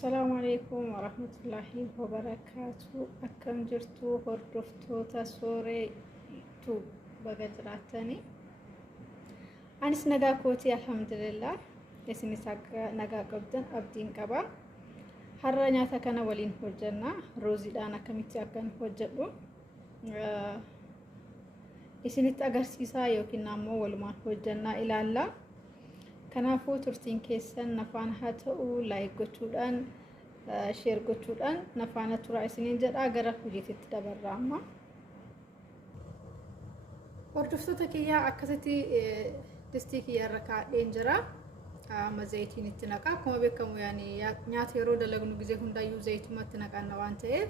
السلام عليكم ورحمة الله وبركاته. أكم جرتو هردفتو تسوري يوتيوب بقدراتني أنس نجا كوتي الحمد لله. يسني ساق نجا قبضن أبدين كبا حرنيا تكنا ولين هجنا روزي دانا كميتي أكن هجلو يسني تأجرسيسا يوكي نامو ولما هجنا إلى الله كنافو ترتين كيسن نفان هاتو لايك gochuudhaan share gochuudhaan nafaana tura isiniin jedha gara hojiitti dabarraama. Hordoftoota kiyyaa akkasitti distii kiyyaarra kaa'een jira. Zayitiin itti naqaa. Akkuma beekamu yaani nyaata yeroo dalagnu gisee hundaayyuu zayitumatti naqanna waan ta'eef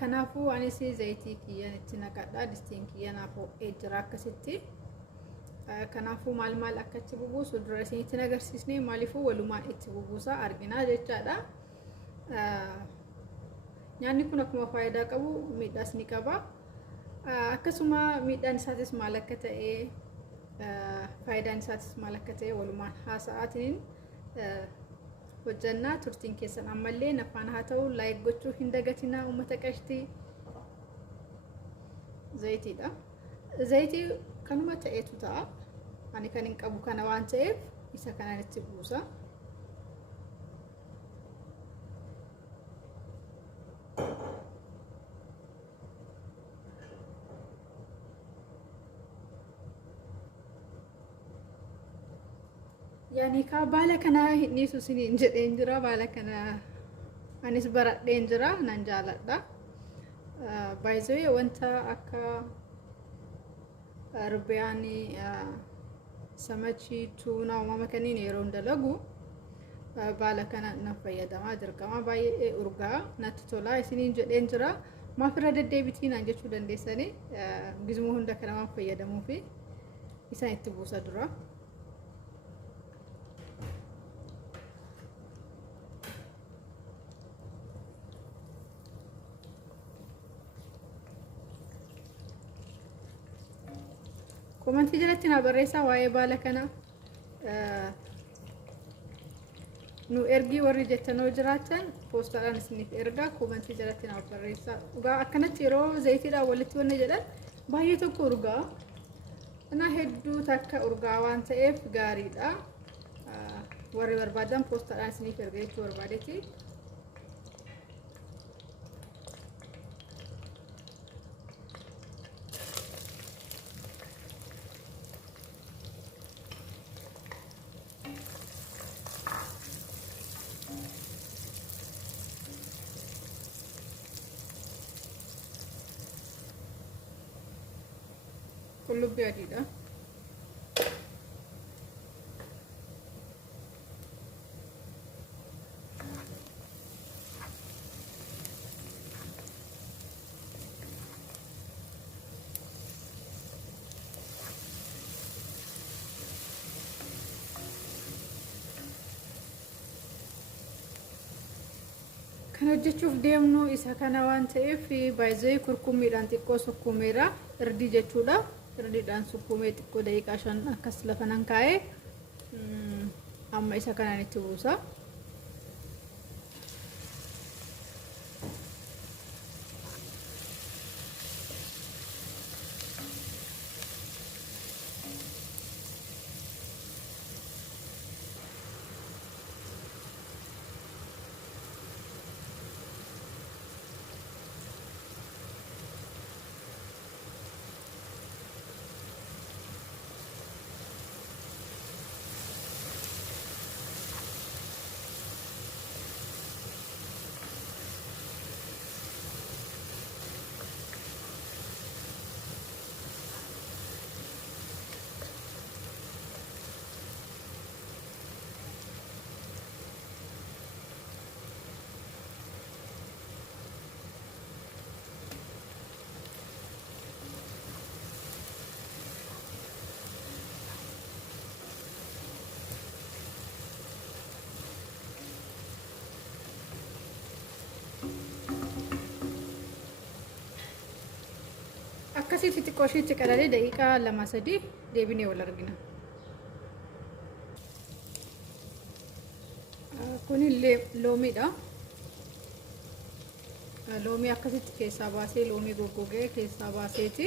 kanaafuu anis zayitii kiyyaan itti naqadha. Distiin kiyyaa naafoo jira akkasitti. Kanaafuu maal akka itti bubuusu dura isinitti agarsiisnee maaliifuu walumaan itti bubuusaa arginaa jechaadha. Nyaanni kun akkuma faayidaa qabu miidhaas ni qaba. Akkasuma miidhaan isaatis maal akka ta'e faayidaan isaatis maal akka ta'e walumaan haasa'aatiin hojjannaa. Turtiin keessan ammallee nafaan haa ta'u laayik gochuu hin dagatinaa uummata qashtii. Zayitiidha. Zayitii kanuma ta'etu ta'a. Ani kan hin qabu kana waan ta'eef isa kanaan itti buusa. Yani ka baala kana inni susiniin jedheen jira. Baala kana anis baradheen jira nan jaaladha. Baay'ee wanta akka Arbiyani samachi tuna uumama kaniin yeroo dalagu baala kana na fayyadamaa dirqama baay'ee urgaa natti tola isiniin jedheen jira. Maafirra deddeebitiin aan jechuu dandeessanii gizmoo hunda kana waan fayyadamuu fi isaan itti buusa dura. Komantii jalatti na barreessaa waa'ee baala kana nu ergii warri jettanoo jiraatan poostaadhaan isiniif ergaa. Komantii jalatti na barreessaa. Dhugaa akkanatti yeroo zayitiidhaan walitti wanna jedhan baay'ee tokko urgaa na hedduu takka urgaa waan ta'eef gaariidha. Warri barbaadan poostaadhaan isiniif erga jechuu barbaadeeti. Qullubbii adiidha. Kan hojjechuuf deemnu isa kana waan ta'eef baay'ee kurkummiidhaan xiqqoo sukkumeera irdii jechuudha. Irdiidhaan sukkumee xiqqoo daqiiqaa 5 akkas lafa nan kaa'ee amma isa kanaan itti buusa. Akkasitti xiqqoo isheetti qadalee daqiiqaa 2-3 deebinee wal argina. Kun illee loomiidha. Loomii akkasitti keessaa baasee loomii goggogee keessaa baaseeti.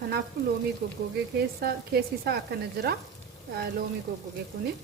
Kanaafuu loomii goggogee keessi isaa akkana jira. Loomii goggogee kuni.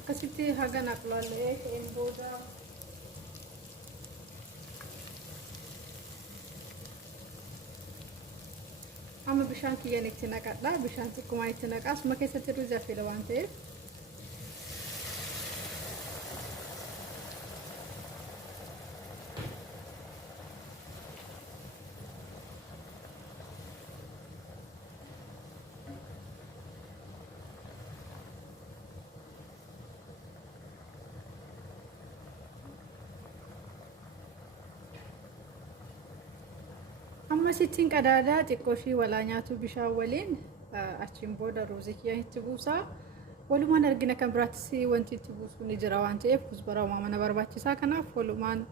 Akkasitti haga naqlalee ta'een booda amma bishaan kiyyaan itti naqadha. Bishaan xiqqoomaan itti naqaa. Asuma keessatti ruuzi affeela waan ta'eef. Amma sittiin qadaadaa xiqqooshii walaa nyaatu bishaan waliin achiin booda ruuzii kiyyaan itti buusaa. Walumaan argina kan biraattis wanti itti buusu ni jira waan ta'eef kusbaraa mana barbaachisaa. Kanaaf walumaan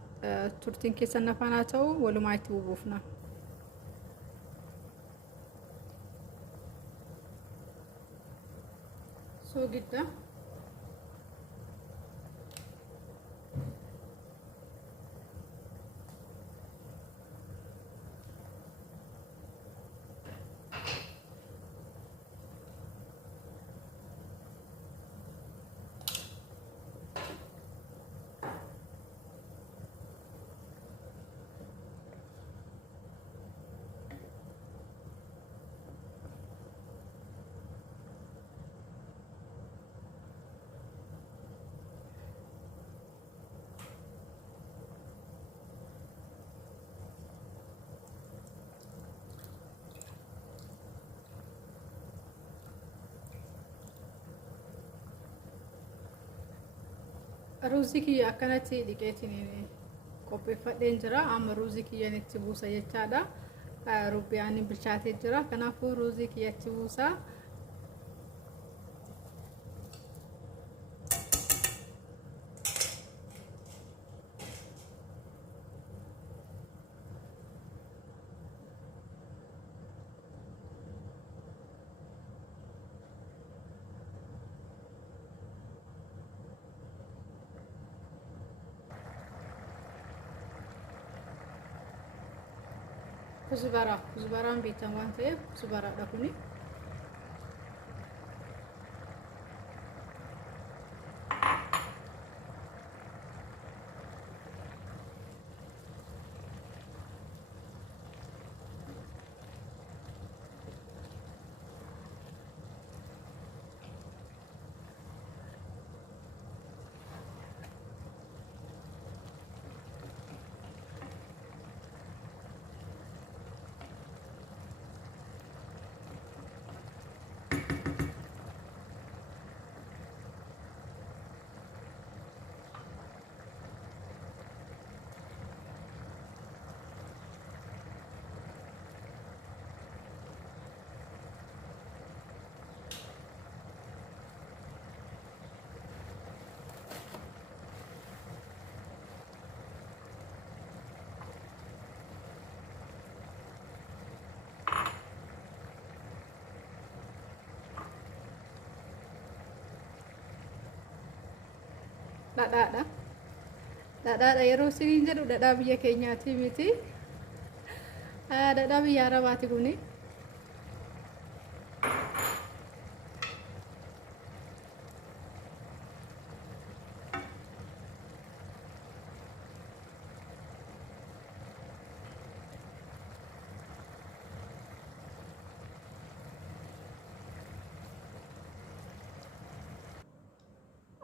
turtiin keessan nafaan haa ta'u walumaa itti buufna. Soogidda. Ruuzii kiyya akkanatti dhiqeetiin qopheeffadheen jira. Amma ruuzii kiyyaan itti buusa jechaadha. Rubbiyaan bilchaatee jira. Kanaafuu ruuzii kiyya itti buusa. Kuzbaraan beekamu waan ta'eef kuzbaraadha kuni. Dhadhaadha yeroo isiniin jedhu dhadhaa biyya keenyaati miti. Dhadhaa biyya Arabaati kuni.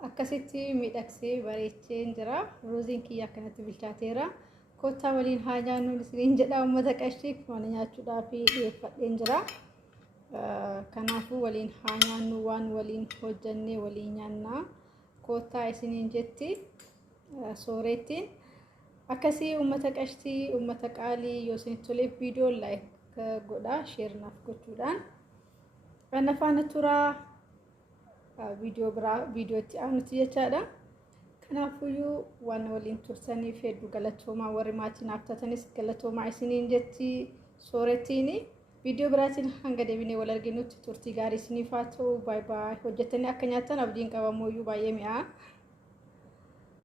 Akkasitti miidhagsee bareecheen jira. Ruuziin kiyya akkanatti bilchaateera. Kottaa waliin haa nyaannu isiniin jedha uummata qashii mana nyaachuudhaaf dhiyeeffadheen jira. Kanaafuu waliin haa nyaannu waan waliin hojjannee waliin nyaannaa. Kottaa isiniin jetti soorettiin. akkasii uummata qashtii uummata qaalii yoo isinitti toleef viidiyoo like godhaa share naaf gochuudhaan ana faana turaa viidiyoo biraa viidiyootti aanutti jechaadha. Kanaafuyyuu waan waliin tursaniif hedduu galatoomaa warri maatii naaf taatanis galatoomaa isiniin jetti soorettiini. Viidiyoo biraatiin hanga deebinee wal arginutti turtii gaarii isiniif haa ta'u. Bye bye. Hojjettanii akka nyaattan abdiin qabamuyyuu baay'ee mi'aa.